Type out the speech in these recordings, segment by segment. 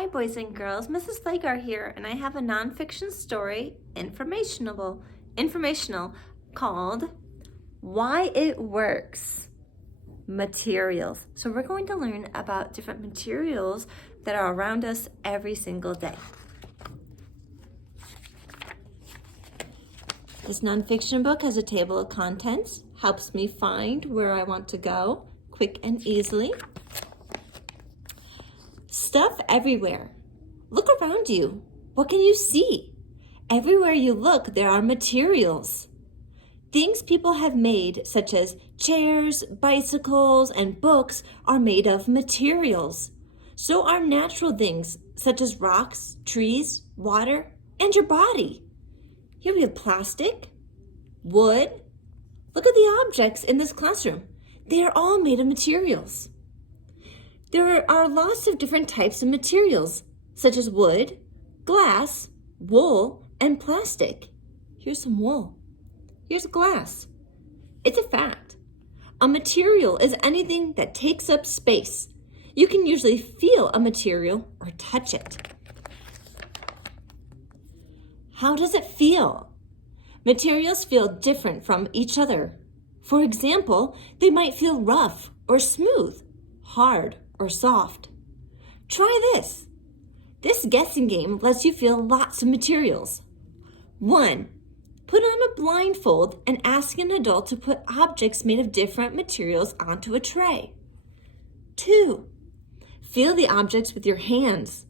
Hi boys and girls, Mrs. Flagar here, and I have a nonfiction story, informational, called Why It Works, Materials. So we're going to learn about different materials that are around us every single day. This nonfiction book has a table of contents, helps me find where I want to go quick and easily. Stuff everywhere. Look around you. What can you see? Everywhere you look, there are materials. Things people have made, such as chairs, bicycles, and books, are made of materials. So are natural things, such as rocks, trees, water, and your body. Here we have plastic, wood. Look at the objects in this classroom. They are all made of materials. There are lots of different types of materials, such as wood, glass, wool, and plastic. Here's some wool. Here's glass. It's a fact. A material is anything that takes up space. You can usually feel a material or touch it. How does it feel? Materials feel different from each other. For example, they might feel rough or smooth, hard or soft. Try this. This guessing game lets you feel lots of materials. 1. Put on a blindfold and ask an adult to put objects made of different materials onto a tray. 2. Feel the objects with your hands.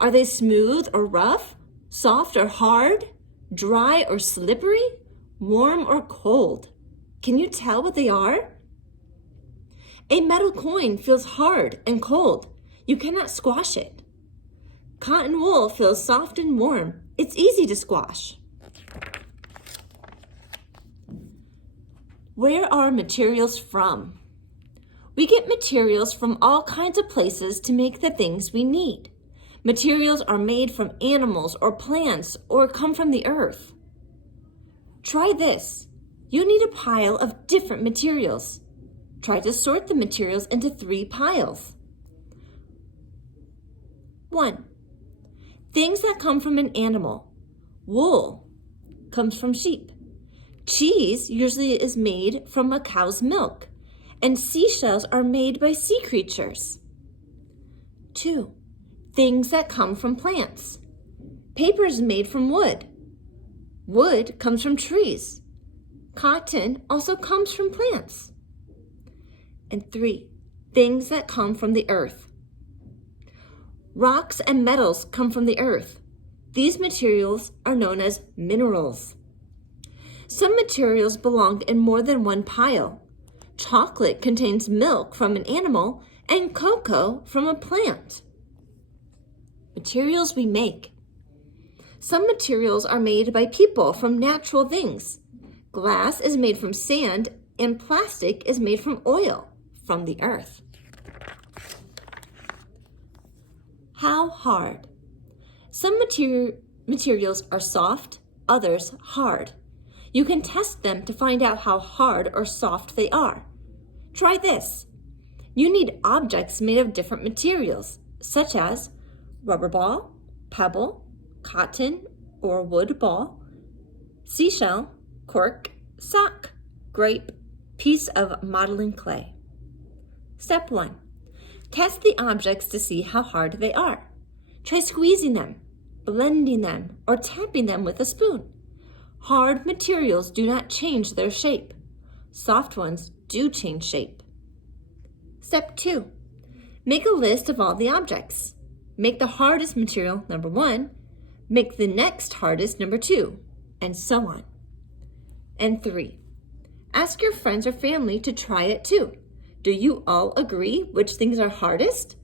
Are they smooth or rough, soft or hard, dry or slippery, warm or cold? Can you tell what they are? A metal coin feels hard and cold. You cannot squash it. Cotton wool feels soft and warm. It's easy to squash. Where are materials from? We get materials from all kinds of places to make the things we need. Materials are made from animals or plants or come from the earth. Try this. You need a pile of different materials. Try to sort the materials into 3 piles. 1. Things that come from an animal. Wool comes from sheep. Cheese usually is made from a cow's milk, and seashells are made by sea creatures. 2. Things that come from plants. Paper is made from wood. Wood comes from trees. Cotton also comes from plants. And 3. Things that come from the earth. Rocks and metals come from the earth. These materials are known as minerals. Some materials belong in more than one pile. Chocolate contains milk from an animal and cocoa from a plant. Materials we make. Some materials are made by people from natural things. Glass is made from sand and plastic is made from oil from the earth. How hard? Some materials are soft, others hard. You can test them to find out how hard or soft they are. Try this. You need objects made of different materials, such as rubber ball, pebble, cotton or wood ball, seashell, cork, sock, grape, piece of modeling clay. Step 1. Test the objects to see how hard they are. Try squeezing them, blending them, or tapping them with a spoon. Hard materials do not change their shape. Soft ones do change shape. Step 2. Make a list of all the objects. Make the hardest material number 1, make the next hardest number 2, and so on. And 3. Ask your friends or family to try it too. Do you all agree which things are hardest?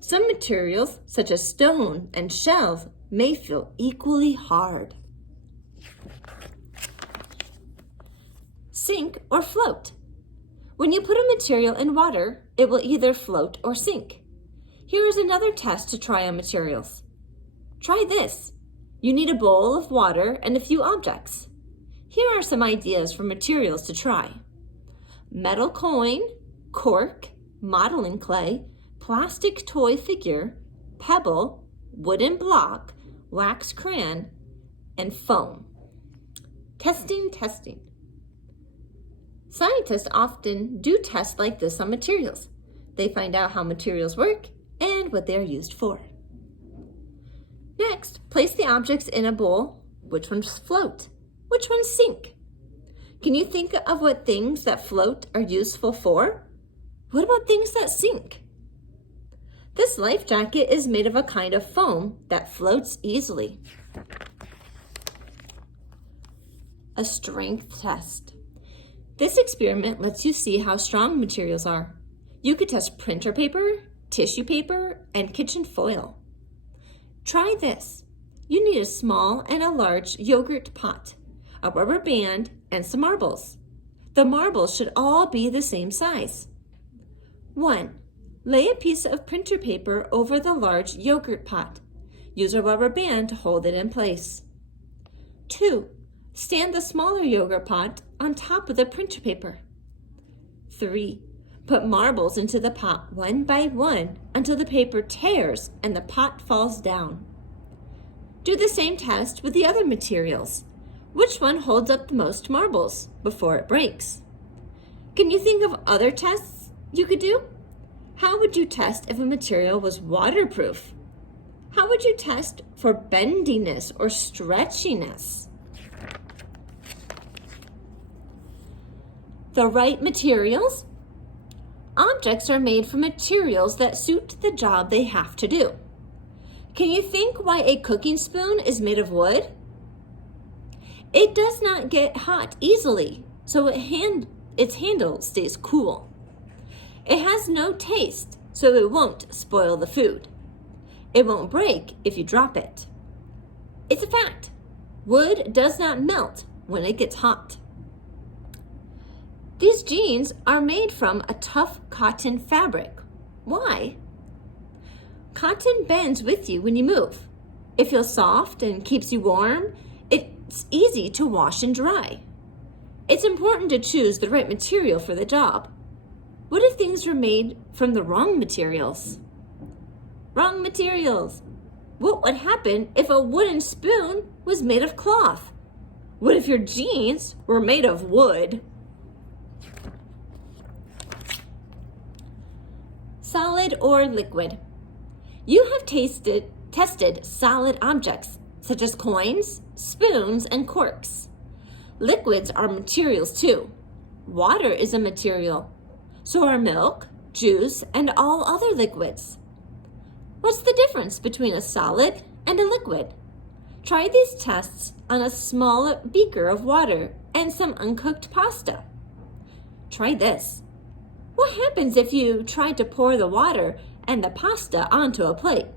Some materials, such as stone and shells, may feel equally hard. Sink or float. When you put a material in water, it will either float or sink. Here is another test to try on materials. Try this. You need a bowl of water and a few objects. Here are some ideas for materials to try. Metal coin, cork, modeling clay, plastic toy figure, pebble, wooden block, wax crayon, and foam. Testing. Scientists often do tests like this on materials. They find out how materials work and what they are used for. Next, place the objects in a bowl. Which ones float? Which ones sink? Can you think of what things that float are useful for? What about things that sink? This life jacket is made of a kind of foam that floats easily. A strength test. This experiment lets you see how strong materials are. You could test printer paper, tissue paper, and kitchen foil. Try this. You need a small and a large yogurt pot, a rubber band, and some marbles. The marbles should all be the same size. 1. Lay a piece of printer paper over the large yogurt pot. Use a rubber band to hold it in place. 2. Stand the smaller yogurt pot on top of the printer paper. 3. Put marbles into the pot one by one until the paper tears and the pot falls down. Do the same test with the other materials. Which one holds up the most marbles before it breaks? Can you think of other tests you could do? How would you test if a material was waterproof? How would you test for bendiness or stretchiness? The right materials. Objects are made from materials that suit the job they have to do. Can you think why a cooking spoon is made of wood? It does not get hot easily, so its handle stays cool. It has no taste, so it won't spoil the food. It won't break if you drop it. It's a fact. Wood does not melt when it gets hot. These jeans are made from a tough cotton fabric. Why? Cotton bends with you when you move. It feels soft and keeps you warm. It's easy to wash and dry. It's important to choose the right material for the job. What if things were made from the wrong materials? Wrong materials. What would happen if a wooden spoon was made of cloth? What if your jeans were made of wood? Solid or liquid. You have tested solid objects, such as coins, spoons, and corks. Liquids are materials too. Water is a material. So are milk, juice, and all other liquids. What's the difference between a solid and a liquid? Try these tests on a small beaker of water and some uncooked pasta. Try this. What happens if you try to pour the water and the pasta onto a plate?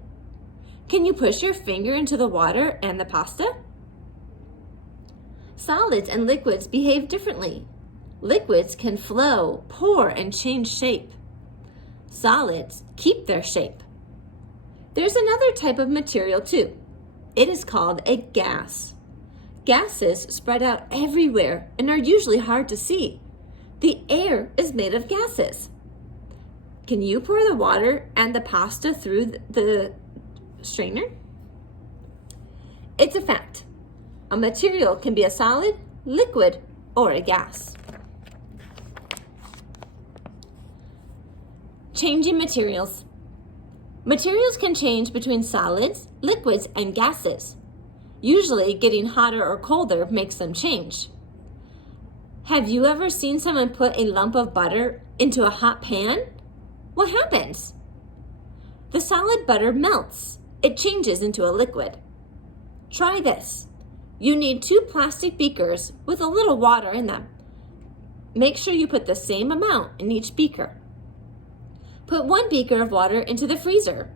Can you push your finger into the water and the pasta? Solids and liquids behave differently. Liquids can flow, pour, and change shape. Solids keep their shape. There's another type of material too. It is called a gas. Gases spread out everywhere and are usually hard to see. The air is made of gases. Can you pour the water and the pasta through the strainer? It's a fact. A material can be a solid, liquid, or a gas. Changing materials. Materials can change between solids, liquids, and gases. Usually, getting hotter or colder makes them change. Have you ever seen someone put a lump of butter into a hot pan? What happens? The solid butter melts. It changes into a liquid. Try this. You need 2 plastic beakers with a little water in them. Make sure you put the same amount in each beaker. Put 1 beaker of water into the freezer.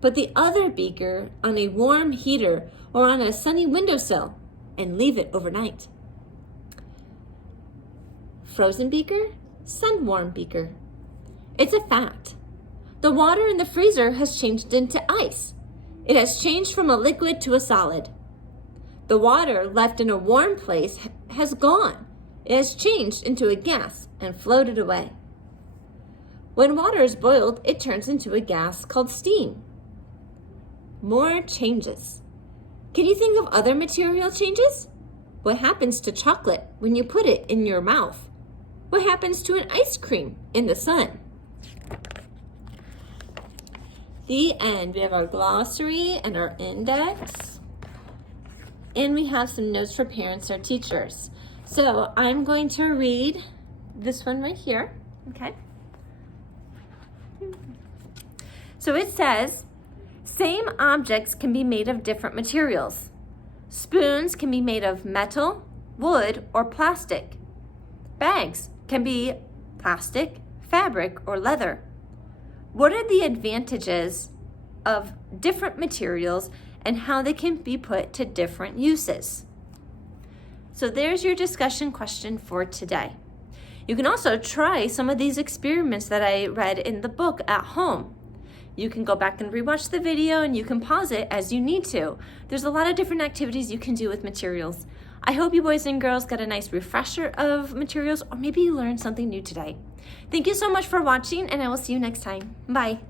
Put the other beaker on a warm heater or on a sunny windowsill and leave it overnight. Frozen beaker, sun-warm beaker. It's a fact. The water in the freezer has changed into ice. It has changed from a liquid to a solid. The water left in a warm place has gone. It has changed into a gas and floated away. When water is boiled, it turns into a gas called steam. More changes. Can you think of other material changes? What happens to chocolate when you put it in your mouth? What happens to an ice cream in the sun? The end. We have our glossary and our index. And we have some notes for parents or teachers. So I'm going to read this one right here, okay? So it says, same objects can be made of different materials. Spoons can be made of metal, wood, or plastic. Bags can be plastic, fabric, or leather. What are the advantages of different materials and how they can be put to different uses? So there's your discussion question for today. You can also try some of these experiments that I read in the book at home. You can go back and rewatch the video and you can pause it as you need to. There's a lot of different activities you can do with materials. I hope you boys and girls got a nice refresher of materials, or maybe you learned something new today. Thank you so much for watching, and I will see you next time. Bye.